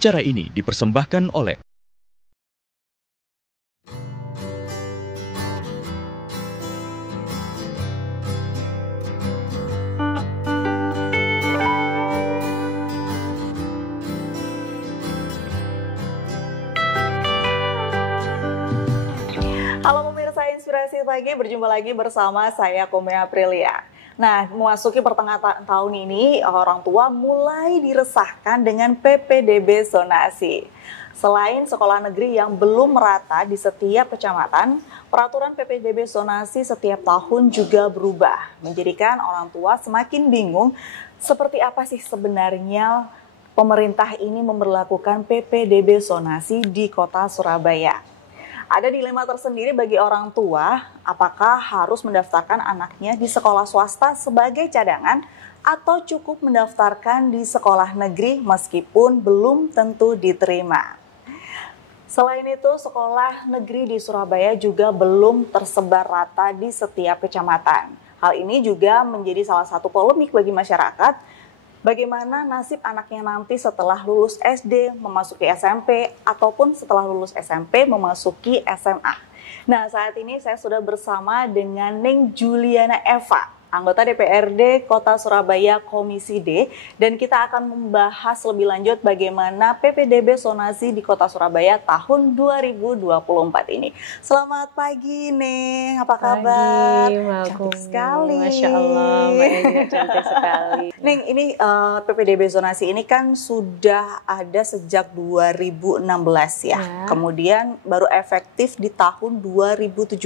Acara ini dipersembahkan oleh Halo pemirsa Inspirasi Pagi, berjumpa lagi bersama saya Komea Aprilia. Nah, memasuki pertengahan tahun ini, orang tua mulai diresahkan dengan PPDB zonasi. Selain sekolah negeri yang belum merata di setiap kecamatan, peraturan PPDB zonasi setiap tahun juga berubah, menjadikan orang tua semakin bingung seperti apa sih sebenarnya pemerintah ini memberlakukan PPDB zonasi di kota Surabaya. Ada dilema tersendiri bagi orang tua, apakah harus mendaftarkan anaknya di sekolah swasta sebagai cadangan atau cukup mendaftarkan di sekolah negeri meskipun belum tentu diterima. Selain itu, sekolah negeri di Surabaya juga belum tersebar rata di setiap kecamatan. Hal ini juga menjadi salah satu polemik bagi masyarakat. Bagaimana nasib anaknya nanti setelah lulus SD, memasuki SMP, ataupun setelah lulus SMP, memasuki SMA. Nah, saat ini saya sudah bersama dengan Neng Juliana Eva, anggota DPRD Kota Surabaya Komisi D, dan kita akan membahas lebih lanjut bagaimana PPDB zonasi di Kota Surabaya tahun 2024 ini. Selamat pagi, Neng. Apa kabar? Cantik sekali. Masya Allah, Mbak Ega cantik sekali. Neng, ini PPDB zonasi ini kan sudah ada sejak 2016 ya. Kemudian baru efektif di tahun 2017.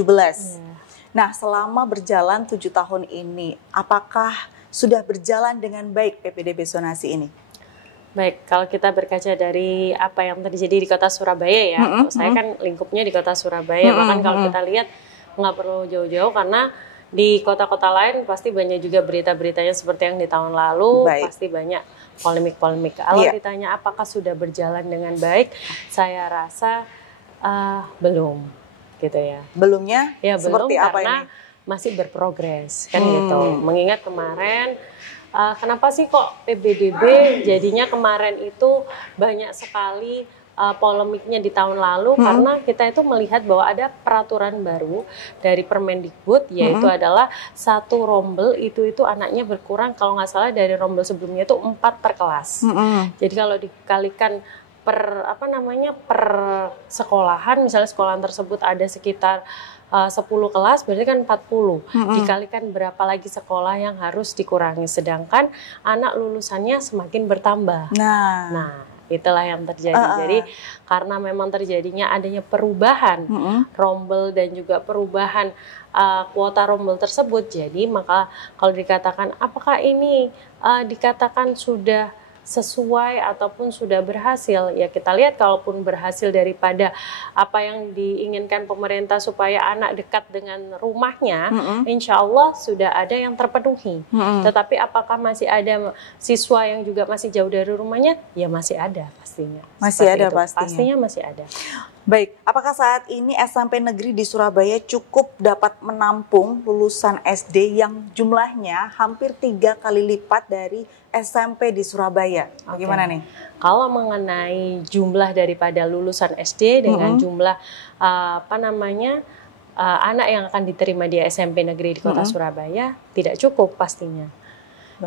Nah, selama berjalan 7 tahun ini, apakah sudah berjalan dengan baik PPDB zonasi ini? Baik, kalau kita berkaca dari apa yang terjadi di Kota Surabaya ya, saya kan lingkupnya di Kota Surabaya, bahkan kalau kita lihat nggak perlu jauh-jauh karena di kota-kota lain pasti banyak juga berita-beritanya seperti yang di tahun lalu, pasti banyak polemik-polemik. Kalau ditanya apakah sudah berjalan dengan baik, saya rasa belum. Gitu ya. Belumnya ya, seperti belum, apa karena ini? masih berprogres kan gitu. Mengingat kemarin kenapa sih kok PPDB jadinya kemarin itu banyak sekali polemiknya di tahun lalu karena kita itu melihat bahwa ada peraturan baru dari Permendikbud yaitu adalah satu rombel itu anaknya berkurang kalau nggak salah dari rombel sebelumnya itu 4 per kelas. Jadi kalau dikalikan per sekolahan, misalnya sekolahan tersebut ada sekitar 10 kelas, berarti kan 40. Dikalikan berapa lagi sekolah yang harus dikurangi, sedangkan anak lulusannya semakin bertambah. Nah, itulah yang terjadi. Jadi karena memang terjadinya adanya perubahan rombel dan juga perubahan kuota rombel tersebut, jadi maka kalau dikatakan apakah ini dikatakan sudah sesuai ataupun sudah berhasil, ya kita lihat kalaupun berhasil daripada apa yang diinginkan pemerintah supaya anak dekat dengan rumahnya, insya Allah sudah ada yang terpenuhi. Tetapi apakah masih ada siswa yang juga masih jauh dari rumahnya? Ya masih ada pastinya. Masih ada pastinya. Pastinya masih ada. Baik, apakah saat ini SMP negeri di Surabaya cukup dapat menampung lulusan SD yang jumlahnya hampir 3 kali lipat dari SMP di Surabaya? Bagaimana nih? Kalau mengenai jumlah daripada lulusan SD dengan jumlah anak yang akan diterima di SMP negeri di Kota Surabaya tidak cukup pastinya.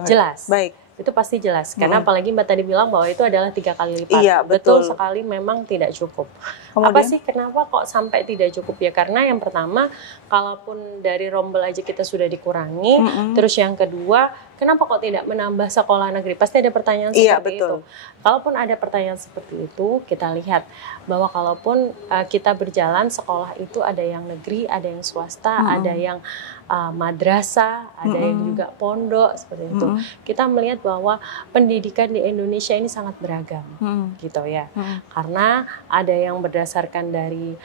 Jelas. Baik. Itu pasti jelas, karena apalagi Mbak tadi bilang bahwa itu adalah 3 kali lipat. Iya, betul sekali, memang tidak cukup. Kemudian? Apa sih kenapa kok sampai tidak cukup ya? Karena yang pertama, kalaupun dari rombel aja kita sudah dikurangi, terus yang kedua, kenapa kok tidak menambah sekolah negeri? Pasti ada pertanyaan seperti itu. Kalaupun ada pertanyaan seperti itu, kita lihat bahwa kalaupun kita berjalan sekolah itu ada yang negeri, ada yang swasta, ada yang madrasah, ada yang juga pondok seperti itu. Kita melihat bahwa pendidikan di Indonesia ini sangat beragam, gitu ya. Karena ada yang berdasarkan dari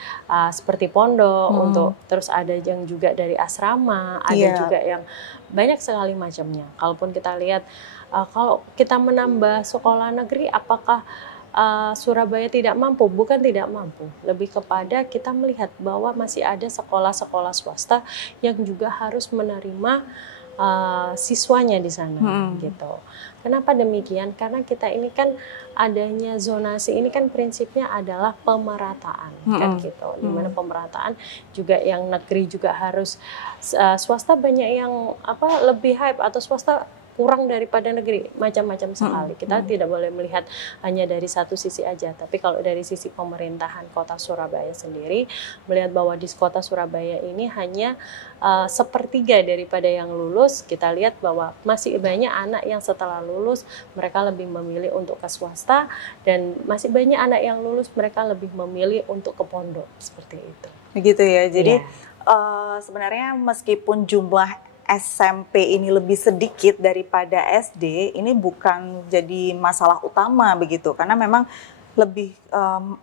seperti pondok, untuk terus ada yang juga dari asrama, ada juga yang banyak sekali macamnya. Kalaupun kita lihat, kalau kita menambah sekolah negeri, apakah Surabaya tidak mampu? Bukan tidak mampu, lebih kepada kita melihat bahwa masih ada sekolah-sekolah swasta yang juga harus menerima siswanya di sana gitu. Kenapa demikian? Karena kita ini kan adanya zonasi ini kan prinsipnya adalah pemerataan kan gitu. Dimana pemerataan juga yang negeri juga harus swasta banyak yang lebih hype atau swasta kurang daripada negeri, macam-macam sekali. Kita tidak boleh melihat hanya dari satu sisi aja, tapi kalau dari sisi pemerintahan Kota Surabaya sendiri melihat bahwa di Kota Surabaya ini hanya sepertiga daripada yang lulus, kita lihat bahwa masih banyak anak yang setelah lulus mereka lebih memilih untuk ke swasta, dan masih banyak anak yang lulus mereka lebih memilih untuk ke pondok, seperti itu. Begitu ya. Jadi sebenarnya meskipun jumlah SMP ini lebih sedikit daripada SD, ini bukan jadi masalah utama begitu, karena memang lebih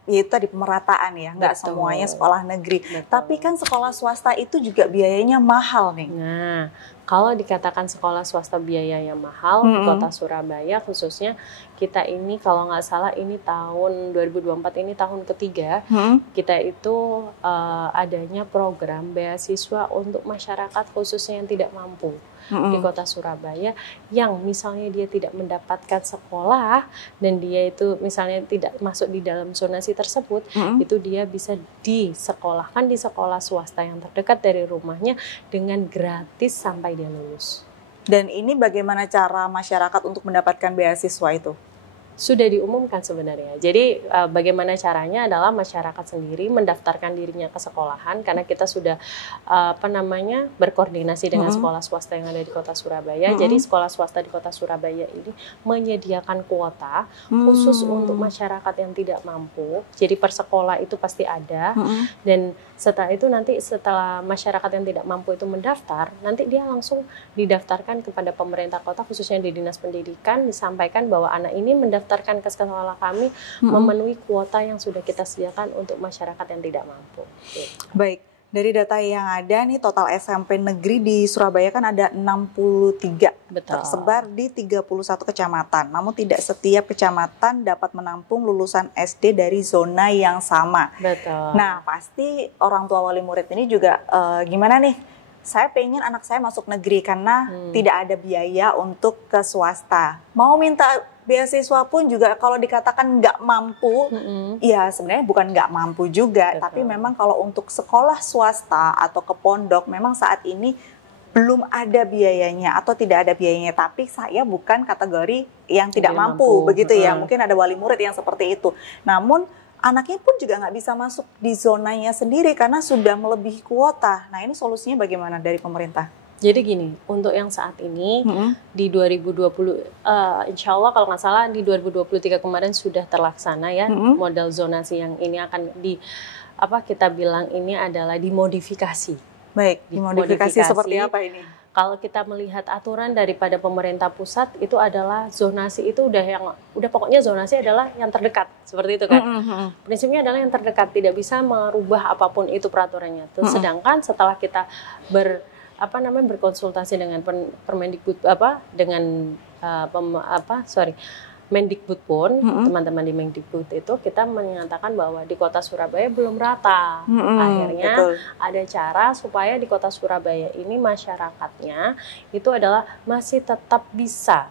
yaitu tadi pemerataan ya, nggak semuanya sekolah negeri. Tapi kan sekolah swasta itu juga biayanya mahal nih. Nah, kalau dikatakan sekolah swasta biayanya mahal di Kota Surabaya khususnya, kita ini kalau nggak salah ini tahun 2024 ini tahun ketiga kita itu adanya program beasiswa untuk masyarakat khususnya yang tidak mampu di Kota Surabaya, yang misalnya dia tidak mendapatkan sekolah dan dia itu misalnya tidak masuk di dalam zonasi tersebut, itu dia bisa disekolahkan di sekolah swasta yang terdekat dari rumahnya dengan gratis sampai dia lulus. Dan ini bagaimana cara masyarakat untuk mendapatkan beasiswa itu? Sudah diumumkan sebenarnya. Jadi bagaimana caranya adalah masyarakat sendiri mendaftarkan dirinya ke sekolahan, karena kita sudah berkoordinasi dengan sekolah swasta yang ada di Kota Surabaya. Jadi sekolah swasta di Kota Surabaya ini menyediakan kuota khusus untuk masyarakat yang tidak mampu. Jadi per sekolah itu pasti ada. Dan setelah itu nanti setelah masyarakat yang tidak mampu itu mendaftar, nanti dia langsung didaftarkan kepada pemerintah kota, khususnya di Dinas Pendidikan, disampaikan bahwa anak ini mendaftarkan ke sekolah kami memenuhi kuota yang sudah kita sediakan untuk masyarakat yang tidak mampu. Baik, dari data yang ada nih total SMP negeri di Surabaya kan ada 63. Betul. Tersebar di 31 kecamatan. Namun tidak setiap kecamatan dapat menampung lulusan SD dari zona yang sama. Betul. Nah, pasti orang tua wali murid ini juga gimana nih? Saya pengen anak saya masuk negeri karena tidak ada biaya untuk ke swasta. Mau minta beasiswa pun juga kalau dikatakan nggak mampu, ya sebenarnya bukan nggak mampu juga. Betul. Tapi memang kalau untuk sekolah swasta atau ke pondok, memang saat ini belum ada biayanya atau tidak ada biayanya. Tapi saya bukan kategori yang tidak mampu, begitu ya. Mungkin ada wali murid yang seperti itu. Namun anaknya pun juga nggak bisa masuk di zonanya sendiri karena sudah melebihi kuota. Nah, ini solusinya bagaimana dari pemerintah? Jadi gini, untuk yang saat ini di 2020, insya Allah kalau nggak salah di 2023 kemarin sudah terlaksana ya model zonasi yang ini akan kita bilang ini adalah dimodifikasi. Baik, dimodifikasi seperti apa ini? Kalau kita melihat aturan daripada pemerintah pusat itu adalah zonasi itu udah pokoknya zonasi adalah yang terdekat, seperti itu kan. Prinsipnya adalah yang terdekat, tidak bisa merubah apapun itu peraturannya. Sedangkan setelah kita berkonsultasi dengan Permendikbud Mendikbud pun, teman-teman di Mendikbud itu kita menyatakan bahwa di Kota Surabaya belum rata. Akhirnya ada cara supaya di Kota Surabaya ini masyarakatnya itu adalah masih tetap bisa,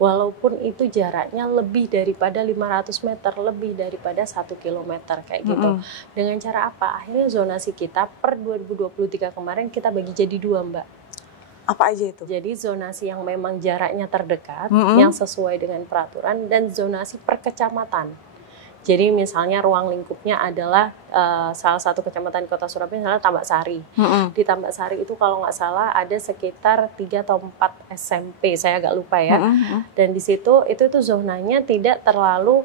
walaupun itu jaraknya lebih daripada 500 meter, lebih daripada 1 kilometer kayak gitu. Dengan cara apa? Akhirnya zonasi kita per 2023 kemarin kita bagi jadi 2, Mbak. Apa aja itu? Jadi zonasi yang memang jaraknya terdekat, yang sesuai dengan peraturan, dan zonasi per kecamatan. Jadi misalnya ruang lingkupnya adalah salah satu kecamatan di Kota Surabaya, misalnya Tambak Sari. Di Tambak Sari itu kalau nggak salah ada sekitar 3 atau 4 SMP, saya agak lupa ya. Dan di situ itu zonanya tidak terlalu,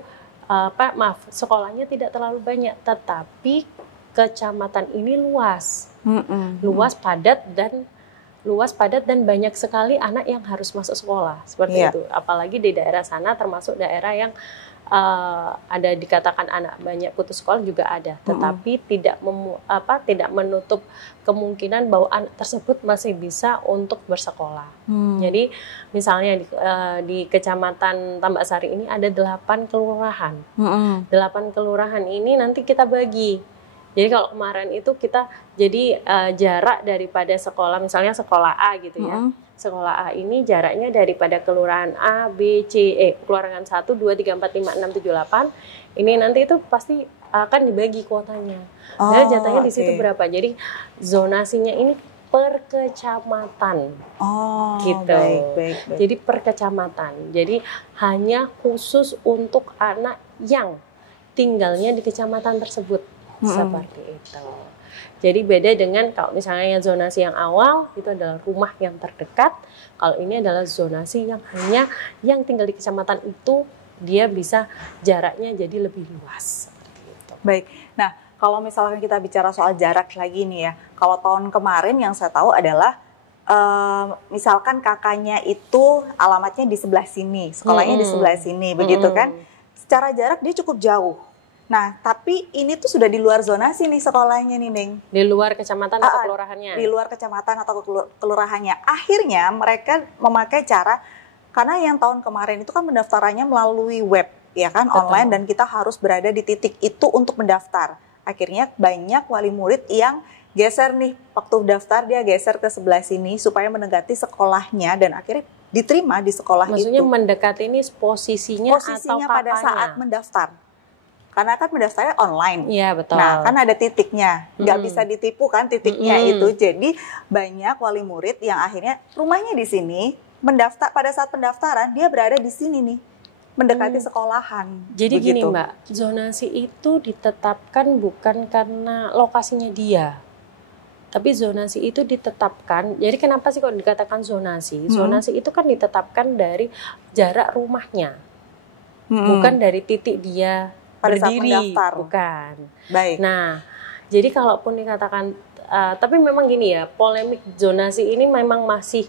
sekolahnya tidak terlalu banyak, tetapi kecamatan ini luas, luas, padat, dan banyak sekali anak yang harus masuk sekolah, seperti itu. Apalagi di daerah sana termasuk daerah yang ada dikatakan anak banyak putus sekolah juga ada, tetapi tidak menutup kemungkinan bahwa anak tersebut masih bisa untuk bersekolah. Jadi misalnya di Kecamatan Tambak Sari ini ada 8 kelurahan. 8 kelurahan ini nanti kita bagi. Jadi kalau kemarin itu kita jarak daripada sekolah, misalnya sekolah A gitu ya, sekolah A ini jaraknya daripada kelurahan A, B, C, kelurahan 1, 2, 3, 4, 5, 6, 7, 8. Ini nanti itu pasti akan dibagi kuotanya. Dan jatahnya di situ berapa. Jadi zonasinya ini per kecamatan. Gitu. Baik. Jadi per kecamatan. Jadi hanya khusus untuk anak yang tinggalnya di kecamatan tersebut. Seperti itu. Jadi beda dengan kalau misalnya zonasi yang awal itu adalah rumah yang terdekat. Kalau ini adalah zonasi yang hanya yang tinggal di kecamatan itu dia bisa jaraknya jadi lebih luas. Seperti itu. Baik. Nah, kalau misalkan kita bicara soal jarak lagi nih ya. Kalau tahun kemarin yang saya tahu adalah misalkan kakaknya itu alamatnya di sebelah sini, sekolahnya di sebelah sini, begitu kan? Secara jarak dia cukup jauh. Nah, tapi ini tuh sudah di luar zonasi nih sekolahnya nih, Neng. Di luar kecamatan atau kelurahannya? Di luar kecamatan atau kelurahannya. Akhirnya mereka memakai cara, karena yang tahun kemarin itu kan pendaftarannya melalui web, ya kan, online, dan kita harus berada di titik itu untuk mendaftar. Akhirnya banyak wali murid yang geser nih, waktu daftar dia geser ke sebelah sini supaya mendekati sekolahnya dan akhirnya diterima di sekolah itu. Maksudnya mendekati ini posisinya atau pada saat mendaftar. Karena kan mendaftarnya online. Iya, betul. Nah, kan ada titiknya. Nggak bisa ditipu kan titiknya itu. Jadi banyak wali murid yang akhirnya rumahnya di sini, mendaftar pada saat pendaftaran dia berada di sini nih, mendekati sekolahan. Jadi begitu. Gini Mbak, zonasi itu ditetapkan bukan karena lokasinya dia. Tapi zonasi itu ditetapkan, jadi kenapa sih kok dikatakan zonasi? Zonasi itu kan ditetapkan dari jarak rumahnya. Bukan dari titik dia pada berdiri, bukan. Baik. Nah, jadi kalaupun dikatakan, tapi memang gini ya, polemik zonasi ini memang masih,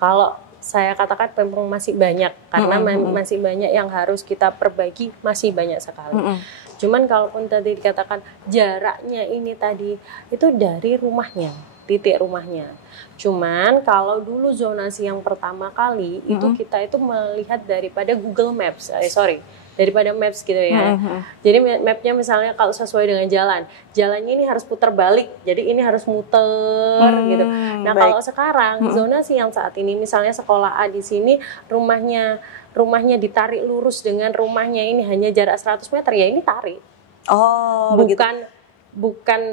kalau saya katakan memang masih banyak, karena masih banyak yang harus kita perbaiki, masih banyak sekali. Cuman kalaupun tadi dikatakan jaraknya ini tadi, itu dari rumahnya, titik rumahnya. Cuman kalau dulu zonasi yang pertama kali, itu kita itu melihat daripada Google Maps, daripada maps gitu ya. Jadi mapnya misalnya kalau sesuai dengan jalannya ini harus putar balik, jadi ini harus muter gitu. Nah kalau sekarang zonasi yang saat ini misalnya sekolah A di sini rumahnya ditarik lurus dengan rumahnya ini hanya jarak 100 meter, ya ini tarik. Bukan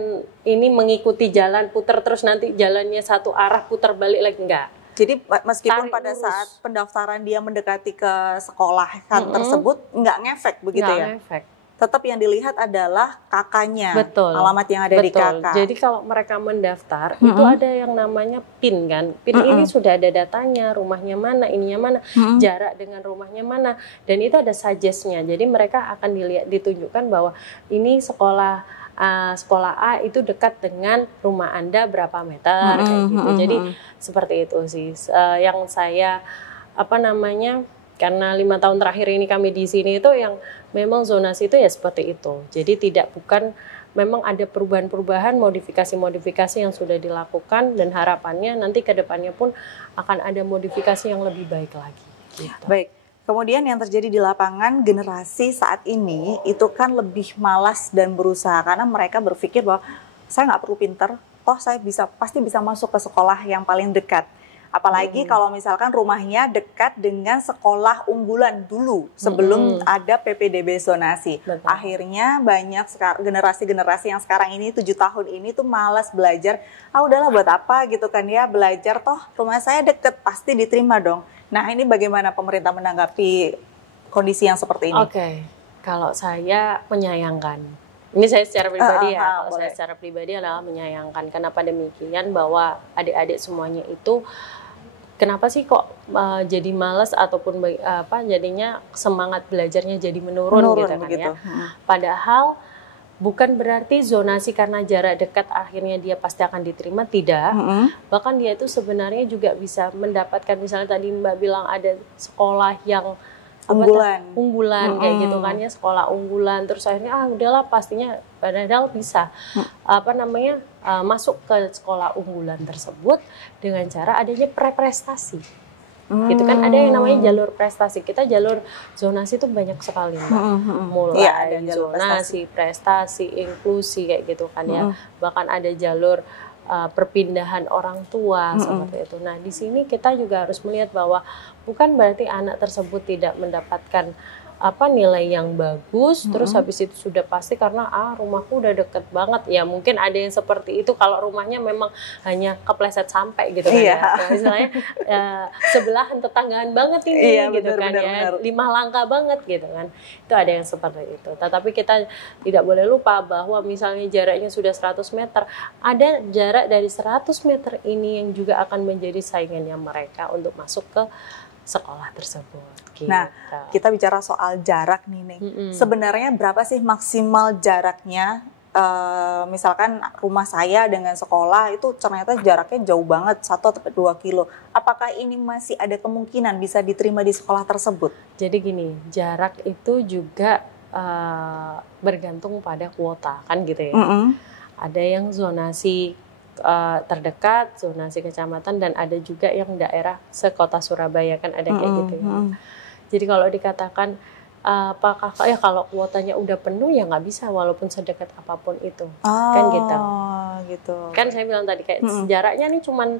ini mengikuti jalan putar terus nanti jalannya satu arah putar balik lagi, enggak. Jadi meskipun pada saat pendaftaran dia mendekati ke sekolah tersebut nggak ngefek begitu ya? Ngefek. Tetap yang dilihat adalah kakaknya, betul, alamat yang ada di kakak. Jadi kalau mereka mendaftar itu ada yang namanya PIN kan. PIN ini sudah ada datanya, rumahnya mana, ininya mana, jarak dengan rumahnya mana, dan itu ada suggest-nya. Jadi mereka akan ditunjukkan bahwa ini sekolah A itu dekat dengan rumah Anda berapa meter kayak gitu. Jadi seperti itu sih yang saya karena 5 tahun terakhir ini kami di sini itu yang memang zonasi itu ya seperti itu. Jadi memang ada perubahan-perubahan, modifikasi-modifikasi yang sudah dilakukan, dan harapannya nanti ke depannya pun akan ada modifikasi yang lebih baik lagi. Gitu. Baik. Kemudian yang terjadi di lapangan, generasi saat ini itu kan lebih malas dan berusaha karena mereka berpikir bahwa saya nggak perlu pinter, toh saya pasti bisa masuk ke sekolah yang paling dekat. Apalagi kalau misalkan rumahnya dekat dengan sekolah unggulan dulu sebelum ada PPDB zonasi. Betul. Akhirnya banyak generasi-generasi yang sekarang ini 7 tahun ini tuh malas belajar. Udahlah buat apa gitu kan ya, belajar toh rumah saya deket pasti diterima dong. Nah ini bagaimana pemerintah menanggapi kondisi yang seperti ini? Oke, kalau saya menyayangkan. Ini saya secara pribadi Kalau saya secara pribadi adalah menyayangkan. Kenapa demikian? Bahwa adik-adik semuanya itu kenapa sih kok jadi malas ataupun jadinya semangat belajarnya jadi menurun gitu kan begitu. Ya. Padahal bukan berarti zonasi karena jarak dekat akhirnya dia pasti akan diterima, tidak. Bahkan dia itu juga bisa mendapatkan, misalnya tadi Mbak bilang ada sekolah yang unggulan kayak gitu kan ya, sekolah unggulan, terus akhirnya udahlah pastinya padahal bisa masuk ke sekolah unggulan tersebut dengan cara adanya preprestasi. Gitu kan, ada yang namanya jalur prestasi. Kita jalur zonasi itu banyak sekali Mbak. Mulai ada zonasi, prestasi, inklusi kayak gitu kan ya. Bahkan ada jalur perpindahan orang tua seperti itu. Nah, di sini kita juga harus melihat bahwa bukan berarti anak tersebut tidak mendapatkan nilai yang bagus, terus habis itu sudah pasti karena rumahku udah deket banget. Ya mungkin ada yang seperti itu kalau rumahnya memang hanya kepleset sampai gitu kan ya. Misalnya sebelahan tetanggaan banget ini gitu kan ya. 5 langkah banget gitu kan. Itu ada yang seperti itu. Tetapi kita tidak boleh lupa bahwa misalnya jaraknya sudah 100 meter, ada jarak dari 100 meter ini yang juga akan menjadi saingannya mereka untuk masuk ke sekolah tersebut. Gitu. Nah, kita bicara soal jarak nih. Sebenarnya berapa sih maksimal jaraknya? Misalkan rumah saya dengan sekolah itu ternyata jaraknya jauh banget, 1-2 kilo. Apakah ini masih ada kemungkinan bisa diterima di sekolah tersebut? Jadi gini, jarak itu juga bergantung pada kuota kan gitu ya. Ada yang zonasi terdekat, zonasi kecamatan, dan ada juga yang daerah sekota Surabaya kan ada kayak gitu ya. Jadi kalau dikatakan apakah ya kalau kuotanya udah penuh ya nggak bisa walaupun sedekat apapun itu kan gitu. Kan saya bilang tadi kayak jaraknya nih cuman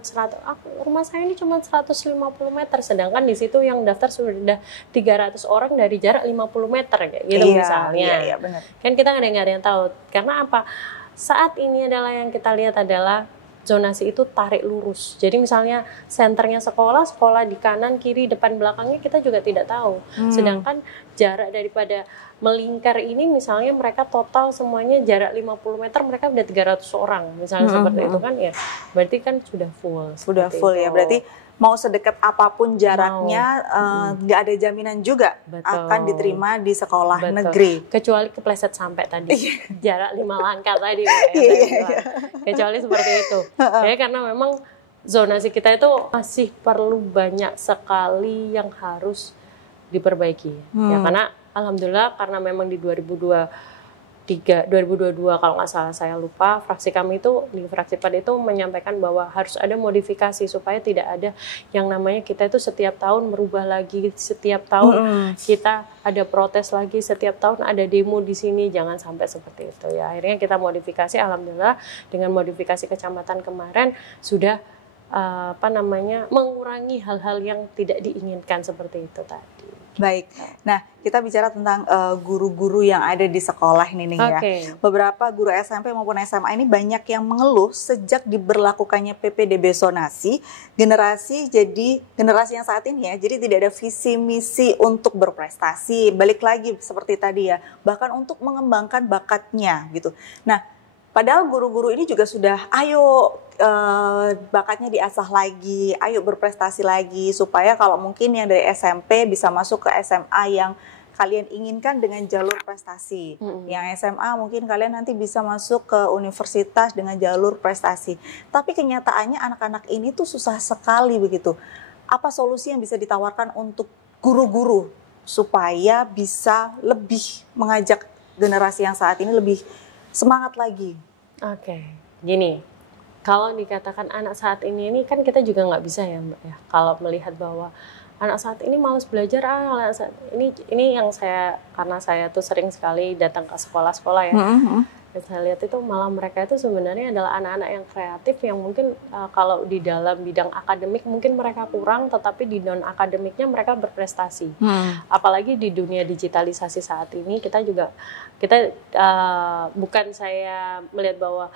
rumah saya ini cuma 150 meter, sedangkan di situ yang daftar sudah 300 orang dari jarak 50 meter kayak gitu misalnya. Iya, benar. Kan kita nggak ada yang tahu karena apa? Saat ini adalah yang kita lihat adalah zonasi itu tarik lurus. Jadi misalnya senternya sekolah di kanan, kiri, depan, belakangnya kita juga tidak tahu. Sedangkan jarak daripada melingkar ini misalnya mereka total semuanya jarak 50 meter, mereka udah 300 orang misalnya seperti itu kan ya. Berarti kan sudah full. Sudah full itu. Ya, berarti mau sedekat apapun jaraknya nggak ada jaminan juga akan diterima di sekolah negeri. Kecuali kepleset sampai tadi jarak 5 langkah tadi kecuali seperti itu ya, karena memang zonasi kita itu masih perlu banyak sekali yang harus diperbaiki ya, karena alhamdulillah karena memang di 2022 kalau nggak salah saya lupa, fraksi kami itu di fraksi PAD itu menyampaikan bahwa harus ada modifikasi supaya tidak ada yang namanya kita itu setiap tahun merubah lagi, setiap tahun kita ada protes lagi, setiap tahun ada demo di sini, jangan sampai seperti itu ya. Akhirnya kita modifikasi, alhamdulillah dengan modifikasi kecamatan kemarin sudah mengurangi hal-hal yang tidak diinginkan seperti itu tadi. Baik, nah kita bicara tentang guru-guru yang ada di sekolah ini nih ya. Beberapa guru SMP maupun SMA ini banyak yang mengeluh sejak diberlakukannya PPDB zonasi, generasi yang saat ini ya, jadi tidak ada visi misi untuk berprestasi, balik lagi seperti tadi ya, bahkan untuk mengembangkan bakatnya gitu. Nah, padahal guru-guru ini juga sudah bakatnya diasah lagi, ayo berprestasi lagi supaya kalau mungkin yang dari SMP bisa masuk ke SMA yang kalian inginkan dengan jalur prestasi. Yang SMA mungkin kalian nanti bisa masuk ke universitas dengan jalur prestasi. Tapi kenyataannya anak-anak ini tuh susah sekali begitu. Apa solusi yang bisa ditawarkan untuk guru-guru supaya bisa lebih mengajak generasi yang saat ini lebih semangat lagi? Gini. Kalau dikatakan anak saat ini kan kita juga nggak bisa ya Mbak ya. Kalau melihat bahwa anak saat ini malas belajar, ini yang karena saya tuh sering sekali datang ke sekolah-sekolah ya. Dan saya lihat itu malah mereka itu sebenarnya adalah anak-anak yang kreatif yang mungkin kalau di dalam bidang akademik mungkin mereka kurang, tetapi di non akademiknya mereka berprestasi. Apalagi di dunia digitalisasi saat ini kita bukan saya melihat bahwa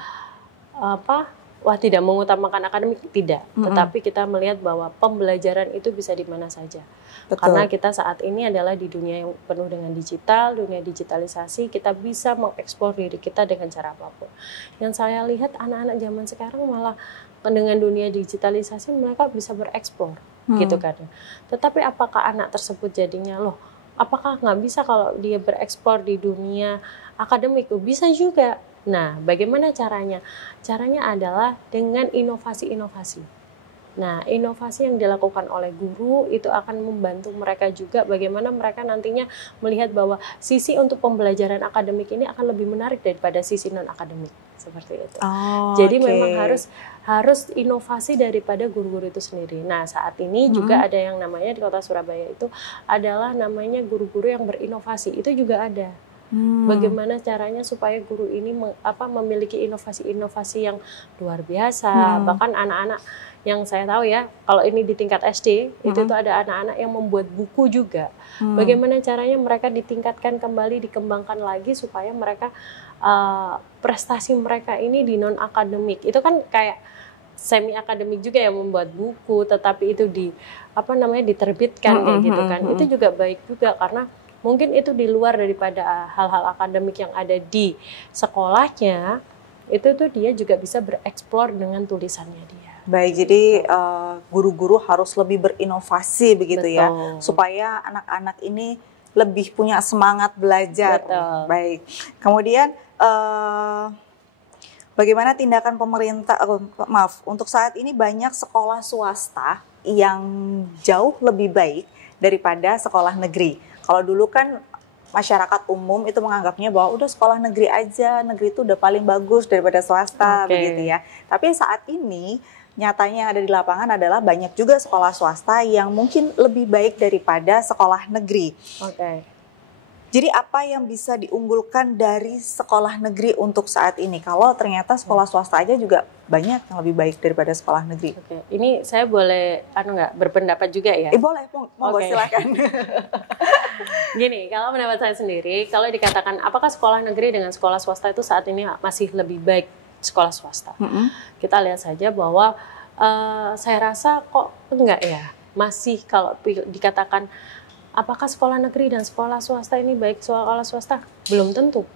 tidak mengutamakan akademik, tidak. Tetapi kita melihat bahwa pembelajaran itu bisa di mana saja. Betul. Karena kita saat ini adalah di dunia yang penuh dengan digital, dunia digitalisasi, kita bisa mengeksplor diri kita dengan cara apapun. Yang saya lihat anak-anak zaman sekarang malah dengan dunia digitalisasi mereka bisa bereksplor, gitu kan. Tetapi apakah anak tersebut jadinya apakah nggak bisa kalau dia bereksplor di dunia akademik? Bisa juga. Nah, bagaimana caranya? Caranya adalah dengan inovasi-inovasi. Nah, inovasi yang dilakukan oleh guru itu akan membantu mereka juga bagaimana mereka nantinya melihat bahwa sisi untuk pembelajaran akademik ini akan lebih menarik daripada sisi non-akademik. Seperti itu. Jadi memang harus inovasi daripada guru-guru itu sendiri. Nah, saat ini juga ada yang namanya di Kota Surabaya itu adalah namanya guru-guru yang berinovasi. Itu juga ada. Bagaimana caranya supaya guru ini memiliki inovasi-inovasi yang luar biasa. Bahkan anak-anak yang saya tahu ya, kalau ini di tingkat SD, itu tuh ada anak-anak yang membuat buku juga. Bagaimana caranya mereka ditingkatkan kembali, dikembangkan lagi supaya mereka prestasi mereka ini di non akademik. Itu kan kayak semi akademik juga yang membuat buku, tetapi itu diterbitkan kayak gitu kan. Itu juga baik juga karena mungkin itu di luar daripada hal-hal akademik yang ada di sekolahnya, itu tuh dia juga bisa bereksplor dengan tulisannya dia. Baik, jadi guru-guru harus lebih berinovasi begitu. Betul. Ya, supaya anak-anak ini lebih punya semangat belajar. Betul. Baik, kemudian bagaimana tindakan pemerintah, untuk saat ini banyak sekolah swasta yang jauh lebih baik daripada sekolah negeri. Kalau dulu kan masyarakat umum itu menganggapnya bahwa udah sekolah negeri aja, negeri itu udah paling bagus daripada swasta, begitu ya. Tapi saat ini nyatanya yang ada di lapangan adalah banyak juga sekolah swasta yang mungkin lebih baik daripada sekolah negeri. Jadi apa yang bisa diunggulkan dari sekolah negeri untuk saat ini? Kalau ternyata sekolah swasta aja juga banyak yang lebih baik daripada sekolah negeri. Ini saya boleh berpendapat juga ya? Boleh, monggo silakan. Gini, kalau pendapat saya sendiri, kalau dikatakan apakah sekolah negeri dengan sekolah swasta itu saat ini masih lebih baik sekolah swasta? Kita lihat saja bahwa saya rasa kok enggak ya, masih kalau dikatakan apakah sekolah negeri dan sekolah swasta ini baik sekolah swasta? Belum tentu.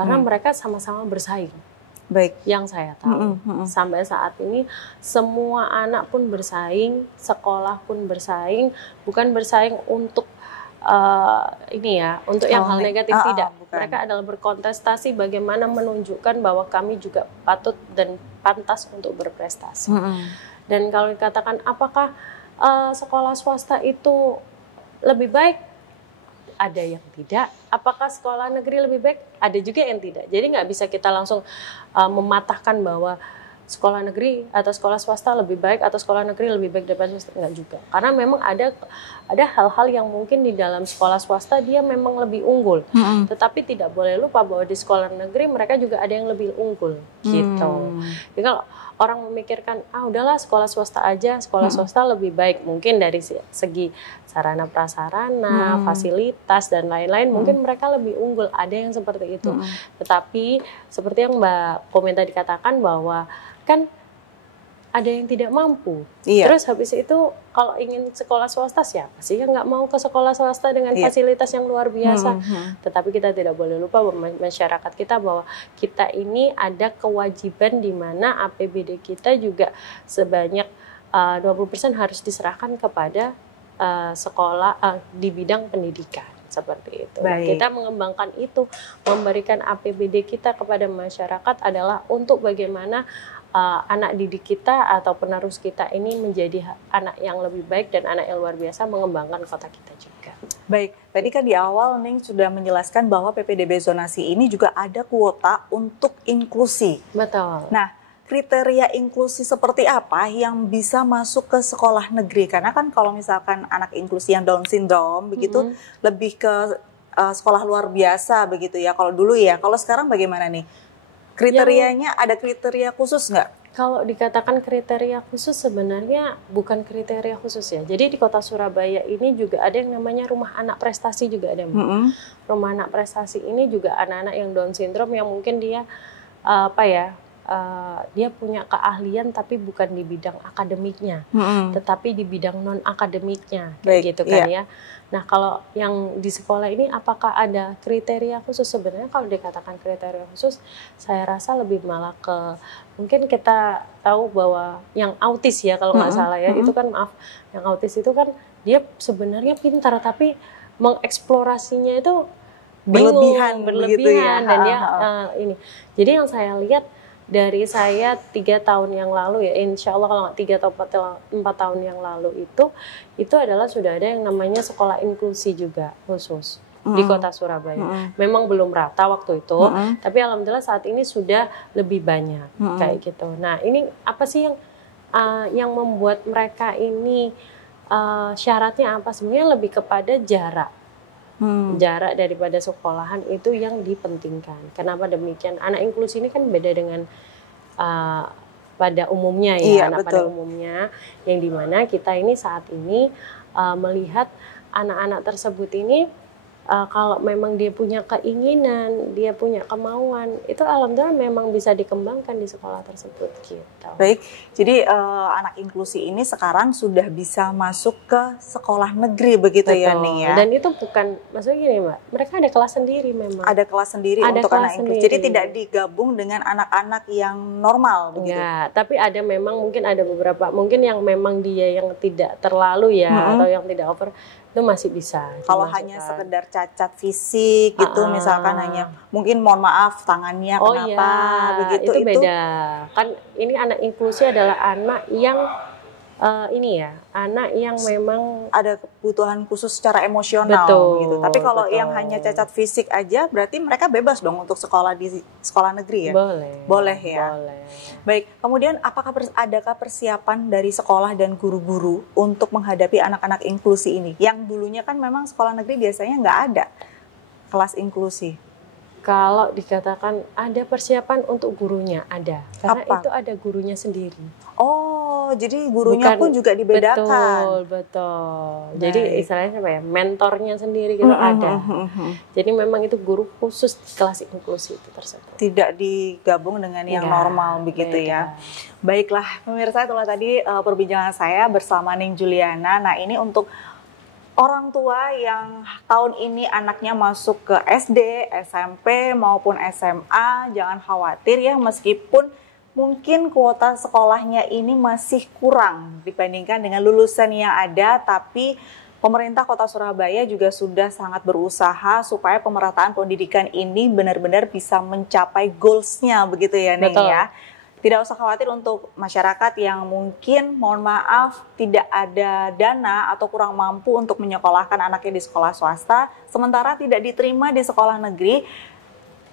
Karena mereka sama-sama bersaing. Baik. Yang saya tahu. Sampai saat ini semua anak pun bersaing, sekolah pun bersaing, bukan bersaing untuk untuk yang hal negatif, tidak. Bukan. Mereka adalah berkontestasi bagaimana menunjukkan bahwa kami juga patut dan pantas untuk berprestasi. Dan kalau dikatakan apakah sekolah swasta itu lebih baik, ada yang tidak. Apakah sekolah negeri lebih baik? Ada juga yang tidak. Jadi nggak bisa kita langsung mematahkan bahwa sekolah negeri atau sekolah swasta lebih baik atau sekolah negeri lebih baik daripada swasta, nggak juga. Karena memang ada hal-hal yang mungkin di dalam sekolah swasta dia memang lebih unggul. Tetapi tidak boleh lupa bahwa di sekolah negeri mereka juga ada yang lebih unggul gitu. Jadi kalau orang memikirkan udahlah sekolah swasta aja, sekolah swasta lebih baik mungkin dari segi sarana prasarana, fasilitas dan lain-lain, mungkin mereka lebih unggul, ada yang seperti itu. Tetapi seperti yang Mbak Komenta dikatakan bahwa kan ada yang tidak mampu. Terus habis itu kalau ingin sekolah swasta, siapa sih yang nggak mau ke sekolah swasta dengan fasilitas yang luar biasa? Tetapi kita tidak boleh lupa masyarakat kita bahwa kita ini ada kewajiban di mana APBD kita juga sebanyak 20% harus diserahkan kepada sekolah di bidang pendidikan. Seperti itu. Baik. Kita mengembangkan itu, memberikan APBD kita kepada masyarakat adalah untuk bagaimana anak didik kita atau penerus kita ini menjadi anak yang lebih baik dan anak yang luar biasa mengembangkan kota kita juga. Baik, tadi kan di awal Ning sudah menjelaskan bahwa PPDB zonasi ini juga ada kuota untuk inklusi. Betul. Nah, kriteria inklusi seperti apa yang bisa masuk ke sekolah negeri? Karena kan kalau misalkan anak inklusi yang Down syndrome begitu lebih ke sekolah luar biasa begitu ya. Kalau dulu ya, kalau sekarang bagaimana nih? Kriterianya ada kriteria khusus nggak? Kalau dikatakan kriteria khusus sebenarnya bukan kriteria khusus ya. Jadi di kota Surabaya ini juga ada yang namanya rumah anak prestasi juga ada. Rumah anak prestasi ini juga anak-anak yang Down syndrome yang mungkin dia dia punya keahlian tapi bukan di bidang akademiknya, tetapi di bidang non akademiknya, gitu kan ya. Nah kalau yang di sekolah ini apakah ada kriteria khusus? Sebenarnya kalau dikatakan kriteria khusus, saya rasa lebih malah ke mungkin kita tahu bahwa yang autis ya kalau nggak salah ya, itu kan yang autis itu kan dia sebenarnya pintar tapi mengeksplorasinya itu bingung, berlebihan ya. Dan dia ini. Jadi yang saya lihat dari saya 3 tahun yang lalu ya, insya Allah kalau 3 atau 4 tahun yang lalu itu adalah sudah ada yang namanya sekolah inklusi juga khusus di kota Surabaya. Memang belum rata waktu itu, tapi alhamdulillah saat ini sudah lebih banyak kayak gitu. Nah ini apa sih yang membuat mereka ini syaratnya apa? Sebenarnya lebih kepada jarak. Jarak daripada sekolahan itu yang dipentingkan. Kenapa demikian? Anak inklusi ini kan beda dengan pada umumnya ya, anak pada umumnya, yang dimana kita ini saat ini melihat anak-anak tersebut ini kalau memang dia punya keinginan, dia punya kemauan, itu alhamdulillah memang bisa dikembangkan di sekolah tersebut gitu. Baik, jadi anak inklusi ini sekarang sudah bisa masuk ke sekolah negeri begitu. Betul. Ya nih ya. Dan itu bukan, maksudnya gini Mbak, mereka ada kelas sendiri memang. Ada kelas sendiri untuk anak inklusi. Jadi tidak digabung dengan anak-anak yang normal begitu. Enggak, tapi ada memang mungkin ada beberapa, mungkin yang memang dia yang tidak terlalu ya, atau yang tidak over, itu masih bisa. Kalau hanya sekedar cacat fisik gitu, misalkan hanya mungkin mohon maaf tangannya kenapa begitu, itu beda. Kan ini anak inklusi adalah anak yang anak yang memang ada kebutuhan khusus secara emosional gitu. Tapi kalau yang hanya cacat fisik aja, berarti mereka bebas dong untuk sekolah di sekolah negeri ya? Boleh ya. Boleh. Baik, kemudian adakah persiapan dari sekolah dan guru-guru untuk menghadapi anak-anak inklusi ini? Yang dulunya kan memang sekolah negeri biasanya nggak ada kelas inklusi. Kalau dikatakan ada persiapan untuk gurunya, ada. Karena itu ada gurunya sendiri. Oh, jadi gurunya pun juga dibedakan. Betul. Jadi istilahnya apa ya, mentornya sendiri gitu ada. Jadi memang itu guru khusus kelas inklusi itu tersebut. Tidak digabung dengan yang normal begitu ya. Baiklah, pemirsa, itulah tadi perbincangan saya bersama Ning Juliana. Nah, ini untuk orang tua yang tahun ini anaknya masuk ke SD, SMP maupun SMA, jangan khawatir ya, meskipun mungkin kuota sekolahnya ini masih kurang dibandingkan dengan lulusan yang ada, tapi pemerintah Kota Surabaya juga sudah sangat berusaha supaya pemerataan pendidikan ini benar-benar bisa mencapai goals-nya begitu ya Ning ya. Tidak usah khawatir untuk masyarakat yang mungkin, mohon maaf, tidak ada dana atau kurang mampu untuk menyekolahkan anaknya di sekolah swasta, sementara tidak diterima di sekolah negeri.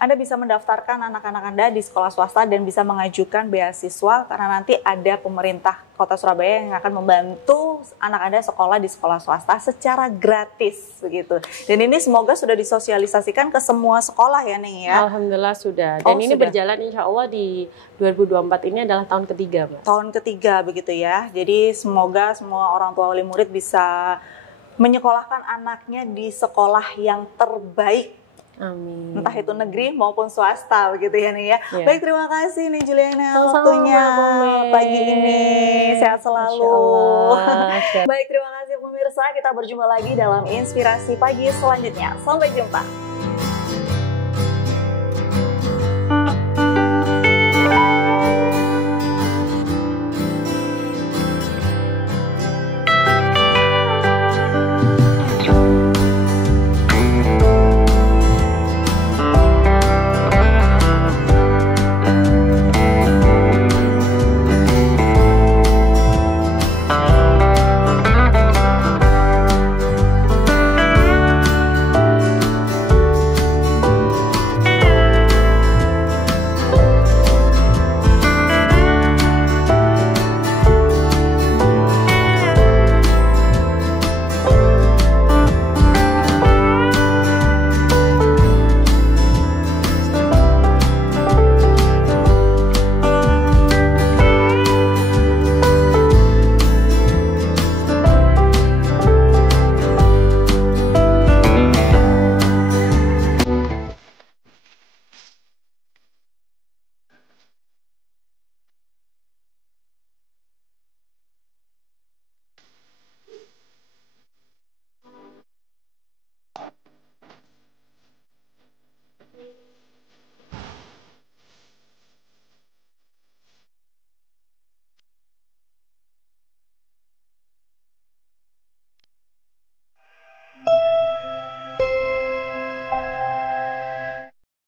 Anda bisa mendaftarkan anak-anak Anda di sekolah swasta dan bisa mengajukan beasiswa karena nanti ada pemerintah Kota Surabaya yang akan membantu anak Anda sekolah di sekolah swasta secara gratis begitu. Dan ini semoga sudah disosialisasikan ke semua sekolah ya Ning ya. Alhamdulillah sudah. Dan ini berjalan insya Allah di 2024 ini adalah tahun ketiga, Mbak. Tahun ketiga begitu ya. Jadi semoga semua orang tua wali murid bisa menyekolahkan anaknya di sekolah yang terbaik. Amin. Entah itu negeri maupun swasta begitu ya nih ya. Baik, terima kasih nih Juliana waktunya pagi ini. Sehat selalu. Baik, terima kasih pemirsa. Kita berjumpa lagi dalam Inspirasi Pagi selanjutnya. Sampai jumpa.